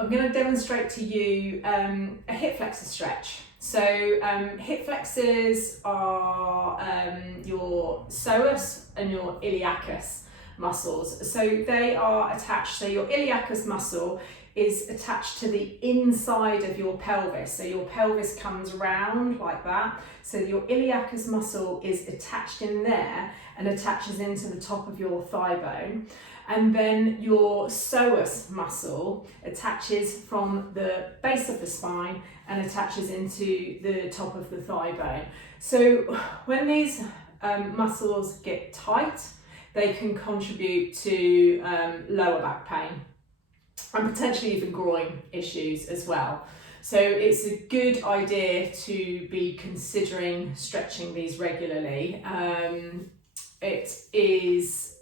I'm going to demonstrate to you a hip flexor stretch. So hip flexors are your psoas and your iliacus muscles. So they are attached, so your iliacus muscle is attached to the inside of your pelvis. So your pelvis comes round like that. So your iliacus muscle is attached in there and attaches into the top of your thigh bone. And then your psoas muscle attaches from the base of the spine and attaches into the top of the thigh bone. So when these muscles get tight, they can contribute to lower back pain and potentially even groin issues as well. So it's a good idea to be considering stretching these regularly. It is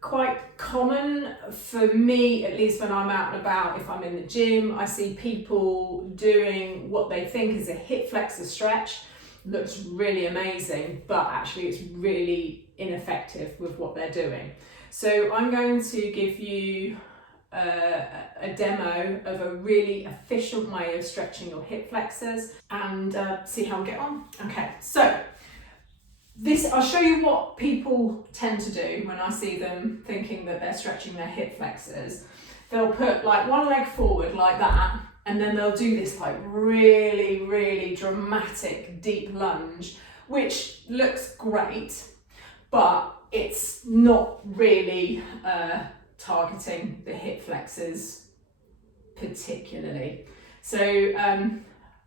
quite common for me, at least when I'm out and about. If I'm in the gym, I see people doing what they think is a hip flexor stretch. Looks really amazing, but actually it's really ineffective with what they're doing. So I'm going to give you a demo of a really efficient way of stretching your hip flexors and see how we get on. Okay, so I'll show you what people tend to do when I see them thinking that they're stretching their hip flexors. They'll put like one leg forward like that, and then they'll do this like really, really dramatic deep lunge, which looks great, but it's not really targeting the hip flexors particularly. So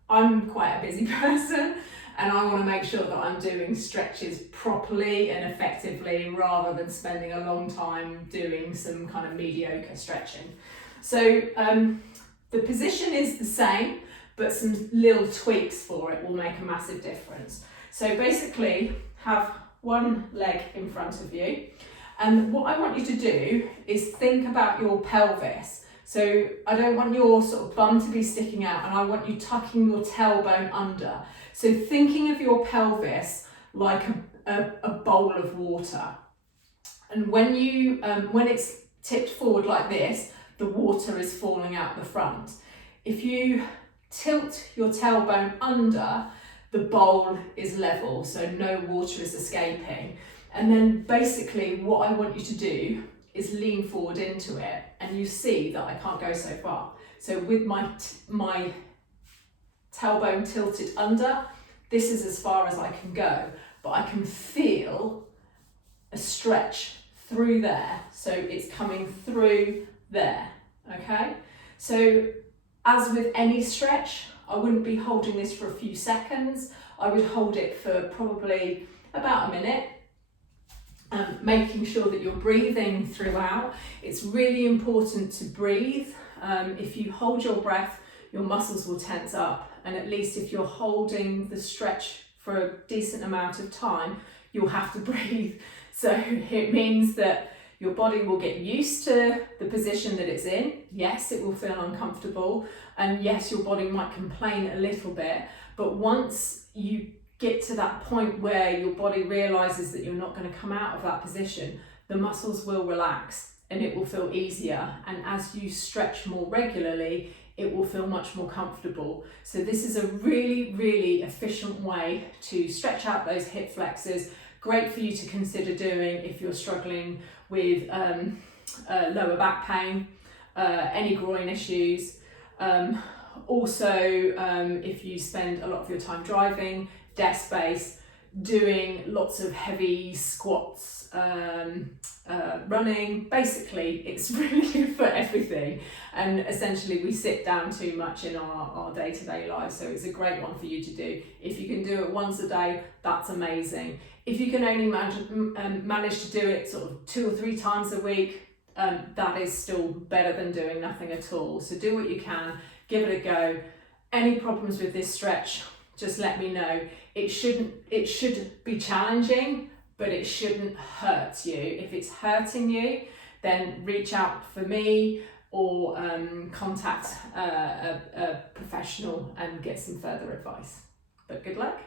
I'm quite a busy person, and I want to make sure that I'm doing stretches properly and effectively rather than spending a long time doing some kind of mediocre stretching. So the position is the same, but some little tweaks for it will make a massive difference. So basically have one leg in front of you, and what I want you to do is think about your pelvis. So I don't want your sort of bum to be sticking out, and I want you tucking your tailbone under. So thinking of your pelvis like a bowl of water. And when it's tipped forward like this, the water is falling out the front. If you tilt your tailbone under, the bowl is level, so no water is escaping. And then basically what I want you to do is lean forward into it, and you see that I can't go so far. So with my tailbone tilted under, this is as far as I can go, but I can feel a stretch through there. So it's coming through there, okay? So as with any stretch, I wouldn't be holding this for a few seconds. I would hold it for probably about a minute, making sure that you're breathing throughout. It's really important to breathe. If you hold your breath, your muscles will tense up, and at least if you're holding the stretch for a decent amount of time, you'll have to breathe. So it means that your body will get used to the position that it's in. Yes, it will feel uncomfortable, and yes, your body might complain a little bit, but once you get to that point where your body realizes that you're not going to come out of that position, the muscles will relax and it will feel easier. And as you stretch more regularly, it will feel much more comfortable. So this is a really, really efficient way to stretch out those hip flexors. Great for you to consider doing if you're struggling with lower back pain, any groin issues. Also, if you spend a lot of your time driving, desk space, doing lots of heavy squats, running, basically it's really good for everything. And essentially we sit down too much in our day-to-day lives, so it's a great one for you to do. If you can do it once a day, that's amazing. If you can only manage to do it sort of 2 or 3 times a week, that is still better than doing nothing at all. So do what you can, give it a go. Any problems with this stretch, just let me know. It should be challenging, but it shouldn't hurt you. If it's hurting you, then reach out for me or contact a professional and get some further advice. But good luck.